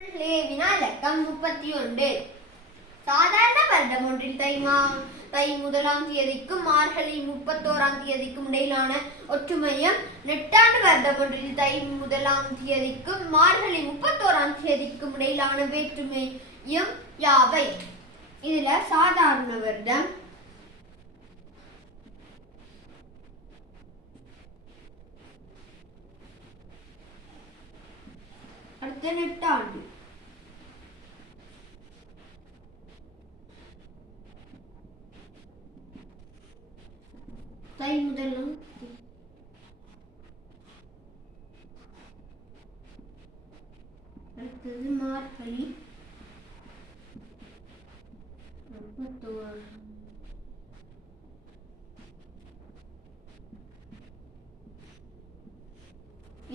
இலக்கம் 31. சாதாரண வருடம் ஒன்றில் தை முதலாம் தேதிக்கும் மார்கழி 31ஆம் தேதிக்கும் இடையிலான ஒற்றுமையும், நெட்டாண்டு வருடம் ஒன்றில் தை முதலாம் தேதிக்கும் மார்கழி 31ஆம் தேதிக்கும் இடையிலான வேற்றுமையும் யாவை? இதுல சாதாரண வருடம், அடுத்த நெட்டாண்டு, தை முதலாம், அடுத்தது மார்கழி 31.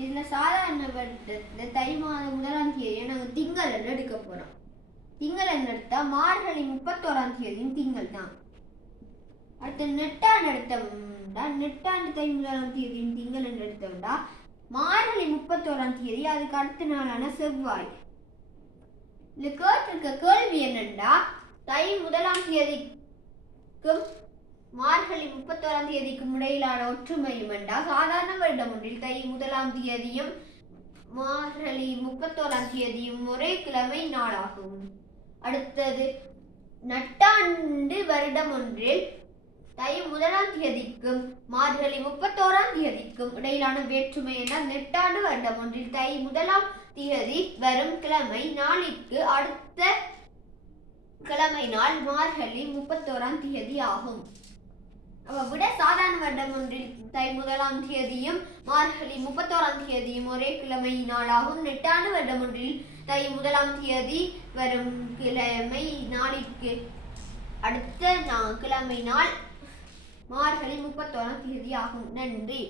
இதுல சாதாரண வருடத்துல தை மாதம் 1ஆம் தேதியை நாங்க திங்கள் எடுக்க போறோம். திங்கள் எடுத்தா மார்கழி 31ஆம் தேதியும் திங்கள் தான். அடுத்த நெட்டாண்டு எடுத்தோம்னா, நெட்டாண்டு தை 1ஆம் தேதியும் திங்கள் எடுத்தோம்னா மார்கழி 31ஆம் தேதி அதுக்கு அடுத்த நாளான செவ்வாய். இந்த கேட்டிருக்க கேள்வி என்னன்னா, தை 1ஆம் தேதிக்கும் மார்கழி 31ஆம் தேதிக்கும் இடையிலான ஒற்றுமையும் என்றால் சாதாரண வருடம் ஒன்றில் தை 1ஆம் தேதியும் மார்கழி 31ஆம் தேதியும் ஒரே கிழமை நாளாகும். அடுத்தது நட்டாண்டு வருடம் ஒன்றில் தை 1ஆம் தேதிக்கும் மார்கழி 31ஆம் தேதிக்கும் இடையிலான வேற்றுமை என்றால் நெட்டாண்டு வருடம் ஒன்றில் தை 1ஆம் தேதி வரும் கிழமை நாளிற்கு அடுத்த கிழமை நாள் மார்கழி 31ஆம் தேதி ஆகும். விட சாதாரண வருடம் ஒன்றில் தை 1ஆம் தேதியும் மார்கழி 31ஆம் தேதியும் ஒரே கிழமை நாளாகும். நெட்டாண்டு வருடம் ஒன்றில் தை 1ஆம் தேதி வரும் கிழமை நாளிற்கு அடுத்த கிழமை நாள் மார்கழி 31ஆம் தேதி ஆகும். நன்றி.